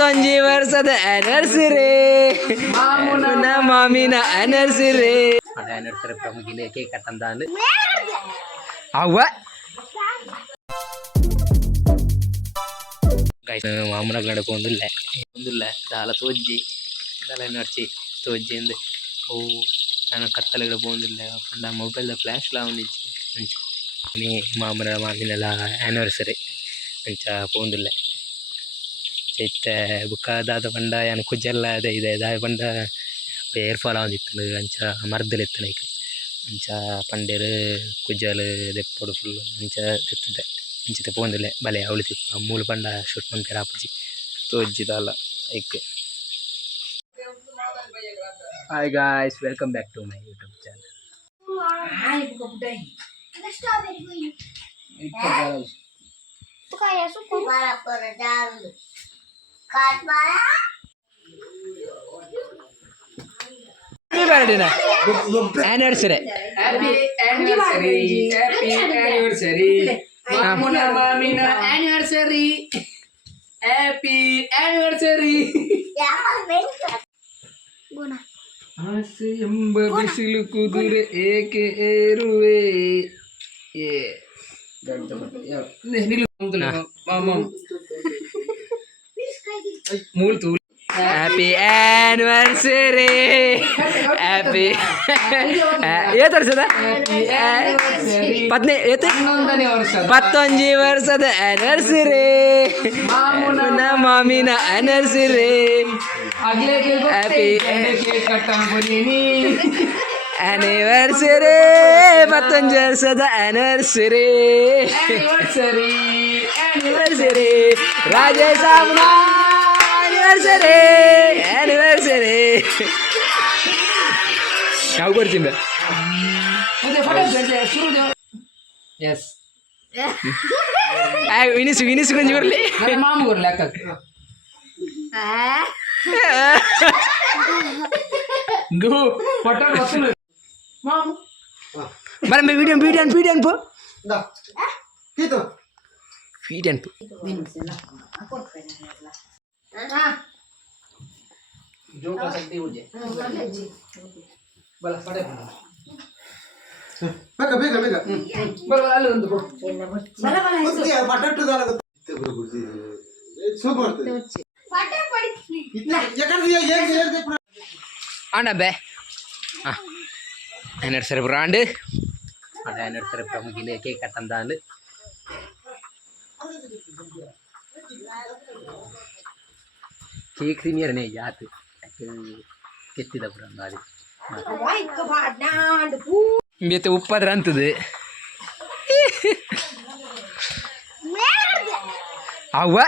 21 ವರ್ಷದ anniversary ಮಾಮಿನ anniversary anniversary ಪ್ರಮುಖ cake ಕಟ್ಟಂದಾಲು ಅವ್ವ മാമനെ കണ്ടു പോകുന്നില്ല చాలా തോജ്ജി തലേന്ന് അടിച്ച് തോജ്ജി എന്ത് ഓ ನಾನು ಕತ್ತಲೆಗಳು പോകുന്നിಲ್ಲ ಪಂಡ ಮೊಬೈಲ್ದ ಫ್ಲ್ಯಾಶ್ ಲಾವಣಿಚ್ಚಿ ಅಂಚ ನೀ ಮಾಮನ ಮಾಮಿನೆಲ್ಲ ಆ್ಯನಿವರ್ಸರಿ ಅಂಚ പോകുന്നിಲ್ಲ ಇತ್ತ ಬುಕ್ಕಾದಾದ ಪಂಡ ಏನು ಕುಜ್ಜೆಲ್ಲ ಅದೇ ಇದೆ ಅದ ಪಂಡ ಏರ್ ಫಾಲ್ ಆವಂದಿತ್ತು ಅಂಚ ಮರದಲ್ಲಿತ್ತು ನೈಕ್ ಅಂಚ ಪಂಡೇರು ಕುಜ್ಜಲು ದೆಪ್ಪಡು ಫುಲ್ಲು ಅಂಚ ತೆತ್ತಿದ್ದೆ ಅಂಚಿತೆ പോകുന്നിಲ್ಲ ಬಲೆ ಅವಳಿತಿ ಮೂಲು ಪಂಡ ಶೂಟ್ ಮಂಪೇರ ಆಪುಜಿ ತೋಜ್ಜಿದಲ್ಲ hike Hi guys, welcome back to my YouTube channel. Happy birthday, anniversary. Happy anniversary. Happy anniversary. Mamuna mamina anniversary. Happy anniversary. ಆಸೆ ಎಂಬ ಬಿಸಿಲು ಕುದುರೆ ಏಕೆ ಏರುವೆ ಹ್ಯಾಪಿ ಆನಿವರ್ಸರಿ ಹ್ಯಾಪಿ ಏತ್ ವರ್ಷದ 11 ವರ್ಷದ ಆನಿವರ್ಸರಿ ಮಾಮಿನ ಆನಿವರ್ಸರಿ ಹ್ಯಾಪಿ ಆನಿವರ್ಸರಿ 11 ವರ್ಷದ anniversary anniversary Rajesh anniversary anniversary ಯಾವ ಕೊಡ್ತೀನಿ ಎಸ್ ವಿನಿಸ್ ಕೊಂಚ ಬರಲಿ ಮಾಮು ಬರಲಿ ಅಕ್ಕ Mana video po. Gitu. Video po. Joka sakti uje. Balas pada. Bega. Bala undu po. Bala. Utti patattu dala gotte bro. Super. Pata padi. Yakar Anda be. Anniversary brand. Ada anniversary ಪ್ರಮುಖ cake ಕಟ್ಟಂದಾಲು cake ಸಿನಿಯರ್ನೇ ಯಾತು ಕೆತ್ತಿದ brand ಅದು ಬೇತೆ ಉಪ್ಪದ್ರ ಅಂತದು ಅವ್ವ